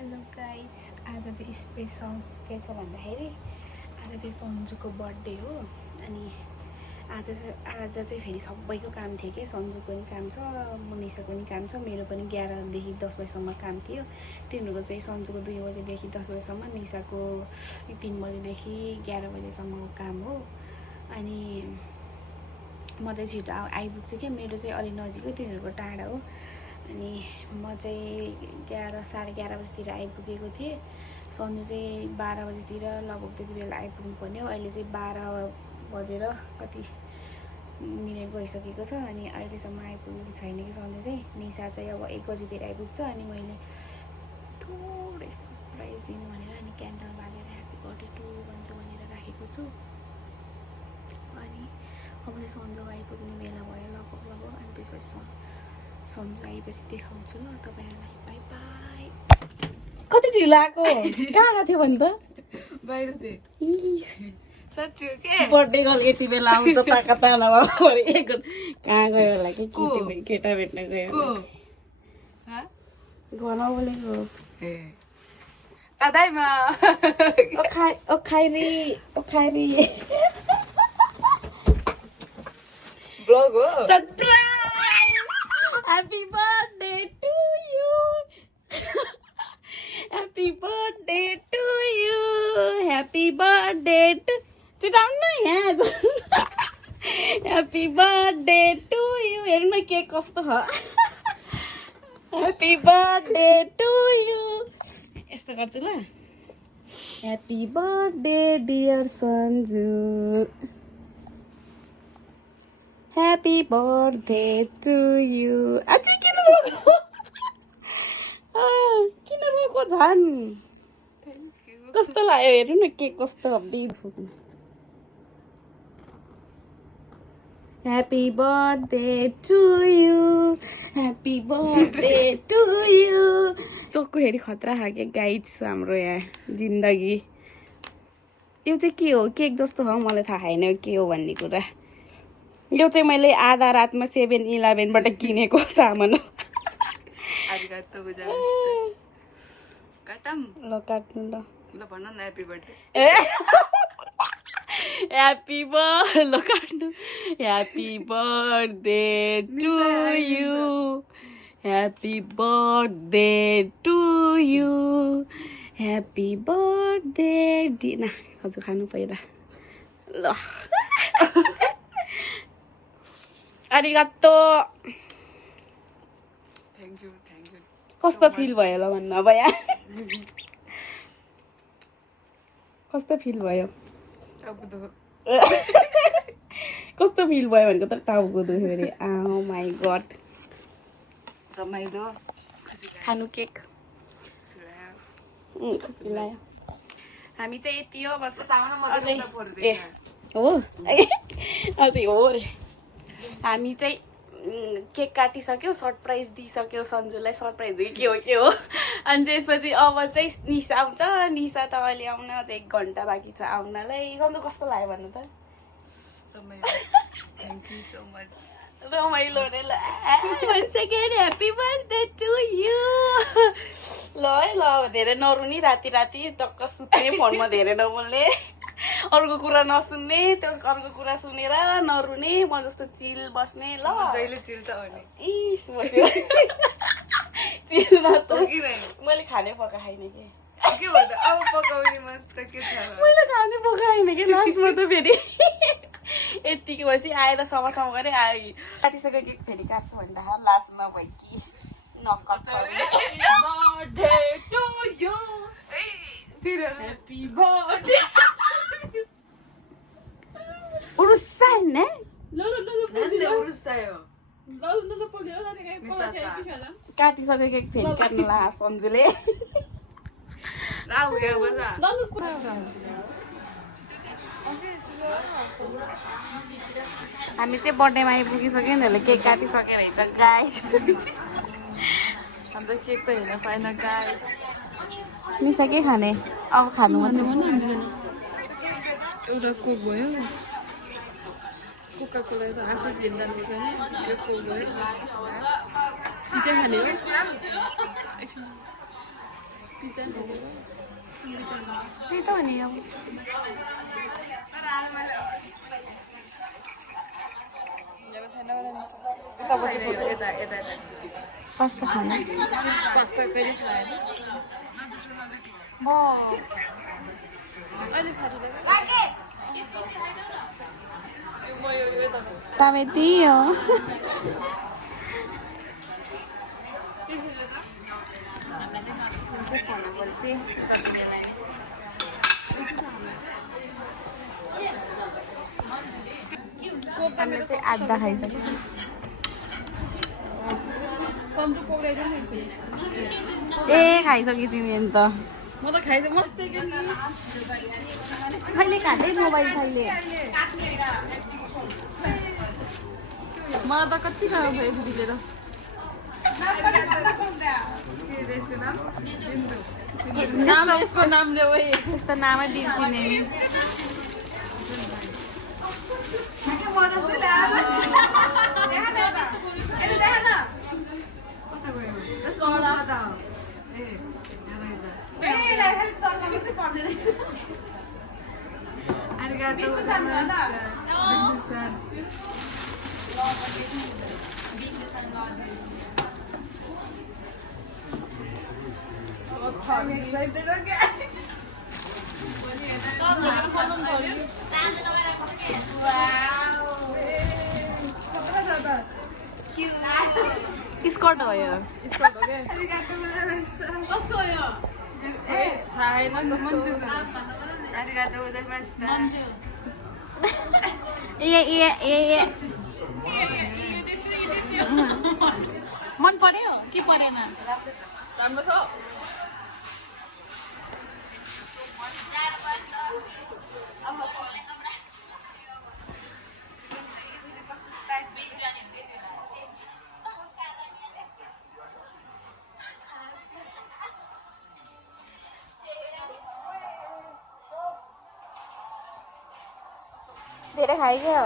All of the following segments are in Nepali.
हेलो गाइज, आज चाहिँ स्पेसल के छ भन्दाखेरि आज चाहिँ सन्जुको बर्थडे हो। अनि आज चाहिँ फेरि सबैको काम थियो कि सन्जुको पनि काम छ, मुनिसाको पनि काम छ, मेरो पनि 11 देखि 10 बजीसम्म काम थियो। तिनीहरूको चाहिँ सन्जुको 2 बजीदेखि 10 बजीसम्म, निसाको 3 बजीदेखि 11 बजीसम्मको काम हो। अनि म चाहिँ छिटो आइपुग्छु क्या, मेरो चाहिँ अलिक नजिकै, तिनीहरूको टाढा हो। अनि म चाहिँ 11 साढे 11 बजीतिर आइपुगेको थिएँ। सन्जु चाहिँ 12 बजीतिर लगभग त्यति बेला आइपुग्नु पर्ने हो। अहिले चाहिँ 12 बजेर कति मिनट गइसकेको छ। अनि अहिलेसम्म आइपुगेको छैन कि सन्जु चाहिँ। निसा चाहिँ अब 1 बजीतिर आइपुग्छ। अनि मैले थोरै सरप्राइज दिनु भनेर अनि क्यान्डल बालेर ह्याप्पी बर्थडे टु भन्छु भनेर राखेको छु। अनि अब चाहिँ सन्जु आइपुग्ने बेला भयो लगभग। अनि त्यसपछि सन्जु आएपछि देखाउँछु ल तपाईँहरूलाई। By by. कति ढिलो आएको? कहाँ गएको थियो भने त? बाहिर थिएँ। साँच्चै हो के? बर्थडे गर्ल यति बेला आउँछ ताका नभए कहाँ गयो होला कि केटा भेट्न गयो। घरमा बोलेको। दादाइमा ओखाइरी ब्लग हो। Surprise! Happy birthday to you. Happy birthday to you. Happy birthday to यहाँ Happy birthday to you. हेर्नु न केक कस्तो छ। Happy birthday to you. यस्तो गर्छु ल। Happy birthday dear Sanju. Happy birthday to you. अझै किन रोको? किन रोको झन्? कस्तो लाग्यो हेर्नु न केक कस्तो hubby फुक्नु। Happy birthday to you. Happy birthday to you. चोकको हेरी खतरा खाके गाइड छ हाम्रो यहाँ जिन्दगी। यो चाहिँ के हो? केक जस्तो हो, मलाई थाहा छैन के हो भन्ने कुरा। यो चाहिँ मैले आधा रातमा 7-11बाट किनेको सामान हो। ल काट्नु ल। ल भन न ह्यापी बर्थडे। ह्यापी बर्थडे काट्नु। Happy birthday to you. Happy birthday to you. Happy birthday डिना। हजुर खानु पहिला ल। आरिगातो। Thank you. कस्तो फिल भयो ल भन्नु अब यहाँ? कस्तो फिल भयो? कस्तो फिल भयो भनेको त टाउको दुख्यो अरे। ओ माई गड। रमाइलो खानु केक खुसी लाग्यो। हामी चाहिँ यति हो बस। ए हो अझै हो अरे। हामी चाहिँ केक काटिसक्यो, सरप्राइज दिइसक्यो सन्जुलाई। सरप्राइज के हो। अनि त्यसपछि अब चाहिँ निसा आउँछ। निसा त अहिले आउन अझै 1 घन्टा बाँकी छ आउनलाई। सन्जु कस्तो लाग्यो भन्नु त? रमाइलो अरे ल। once again happy birthday to you. ल है ल, अब धेरै नरुनी, राति टक्क सुत्ने, फोनमा धेरै नबोल्ने, अरूको कुरा नसुन्ने, त्यो अरूको कुरा सुनेर नरुने, म जस्तो चिल बस्ने ल। जहिले चिल त हो नि। इस बस्यो चिलमा त मैले खाने पकाएन कि। के भयो अब पकाउने मस्त के छ? मैले खाने पकाएन कि लास्टमा त फेरि यतिकै भएपछि आएर समसम गरे आयो। काटिसक्यो केक फेरि काट्छु भन्दा लास्ट नभए कि नकाट्छ। Birthday to you. Happy birthday. उरुसान न काटिसक्यो केक फेरि काट्नु ला सन्जुले। हामी चाहिँ बर्थडेमा आइपुगिसक्यो नि, केक काटिसकेर रहेछ गाइस। हाम्रो केक त हेर्न पाएन गाइस। निसा के खाने? अब खानु मात्रै। एउटा कोक भयो, कोका कोला त आफै लिन जानु छैन, यो कोक भयो। कि चाहिँ खाने हो? त्यही त हो नि अब पास्ता खानु पास्ता कहिले खाएन तपाईँ त्यही हो हामीले चाहिँ आधा खाइसक्यो सन्चो पक्राइदियो नि ए खाइसक्यो तिमी अन्त म त खाइदियो म कहिले खाँदै मोबाइल कहिले मलाई त कति साह्रो भयो बितेर नाम यसको नामले ओए त्यस्तो नामै बिर्सिने नि स्कर्ट हो यो ए मन पर्यो के परेन राम्रो छ धेरै खाइगयो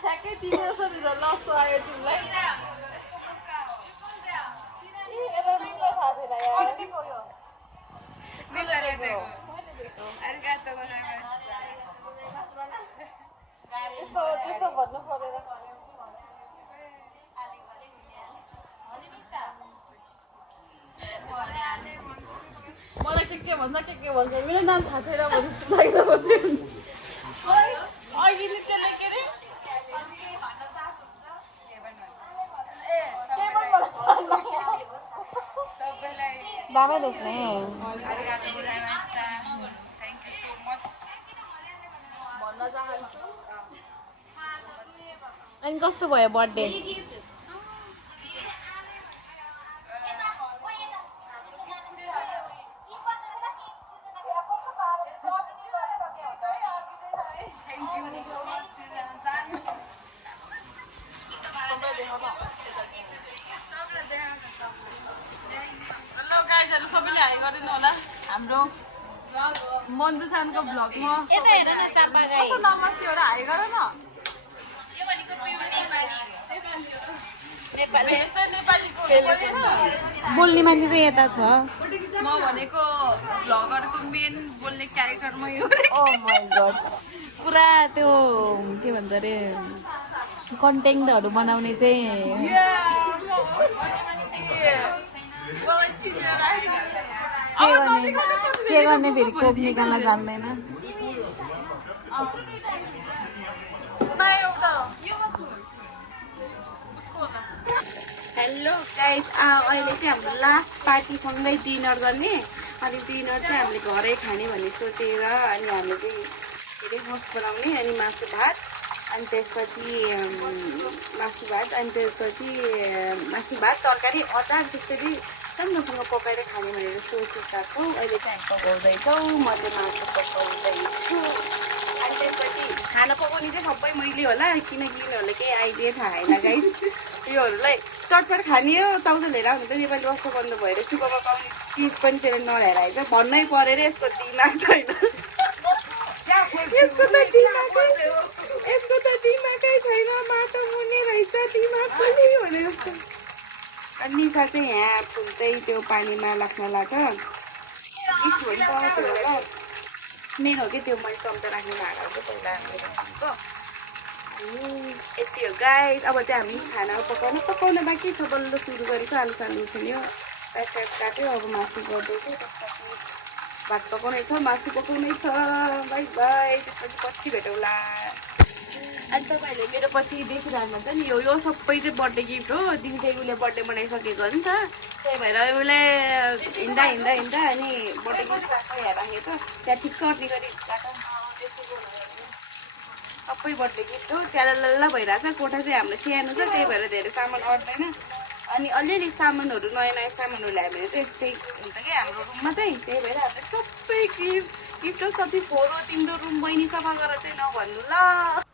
ठ्याक्कै 3 वर्ष लस आयो तिमीलाई त्यस्तो भन्नु परेर मलाई के भन्छ मेरो नाम थाहा छैन अहिले त्यसले के अरे दामै देख्ने अनि कस्तो भयो बर्थडे सबैले हाई गरिदिनु होला हाम्रो मन्जु सानको भ्लगमा कस्तो नमस्ते एउटा हाई गर न बोल्ने मान्छे चाहिँ यता छ म भनेको भ्लगरको मेन बोल्ने क्यारेक्टर म यो ओ माय गॉड पुरा त्यो के भन्छ अरे कन्टेन्टहरू बनाउने चाहिँ के गर्ने फेरि कोप निकाल्न जान्दैन हेलो गाइस अहिले चाहिँ हाम्रो लास्ट पार्टीसँगै डिनर गर्ने अनि डिनर चाहिँ हामीले घरै खाने भन्ने सोचेर अनि हामीले चाहिँ धेरै मस्त बनाउने अनि मासु भात अनि त्यसपछि मासु भात तरकारी अचार त्यसरी राम्रोसँग पकाएर खाने भनेर सोचेका छौँ अहिले चाहिँ हामी पकाउँदैछौँ म चाहिँ मासु पकाउँदैछु अनि त्यसपछि खाना पकाउने चाहिँ सबै मैले होला किनकि यिनीहरूले केही आइडिया थाहा छैन गाइस योहरूलाई चटपट खाने हो चाउचाउ लिएर आउनु त नेपाली वस्तु बन्द भएर सुक्खामा पाउने चिज पनि त्यसले नल्याएर आएछ भन्नै परेर यसको दिमाग छैन यसको त दिमाग पनि भने जस्तो अनि निशा चाहिँ यहाँ फुल चाहिँ त्यो पानीमा लाग्न लाग्छ गिफ्ट हो नि त त्यो भएर मेरो हो कि त्यो मैले चम्चा राख्ने भाँडा चाहिँ पहिला मेरो फुलको यति हो गाइस अब चाहिँ हामी खाना पकाउन बाँकी छ बल्ल सुरु गरेको आलु साल्नु उसिन्यो प्याज काट्यो अब मासु गर्दैछु त्यसपछि भात पकाउनै छ मासु पकाउनै छ बाई बाई त्यसपछि पछि भेटौँला अनि तपाईँहरूले मेरो पछि देखिरहनुहुन्छ नि यो सबै चाहिँ बर्थडे गिफ्ट हो दिन चाहिँ उसले बर्थडे बनाइसकेको हो नि त त्यही भएर उसले हिँड्दा अनि बर्थडे गिफ्ट राखेको छ त्यहाँ ठिक्क अट्ने गरी सबै बर्थडे गिफ्ट हो च्यालल्ल भइरहेको छ कोठा चाहिँ हाम्रो सानो छ त्यही भएर धेरै सामान अट्दैन अनि अलिअलि सामानहरू नयाँ सामानहरू ल्यायो भने चाहिँ यस्तै हुन्छ क्या हाम्रो रुममा चाहिँ त्यही भएर हामीले सबै गिफ्ट हो कति फोहोर हो तिम्रो रुम बहिनी सफा गरेर चाहिँ नभन्नु ल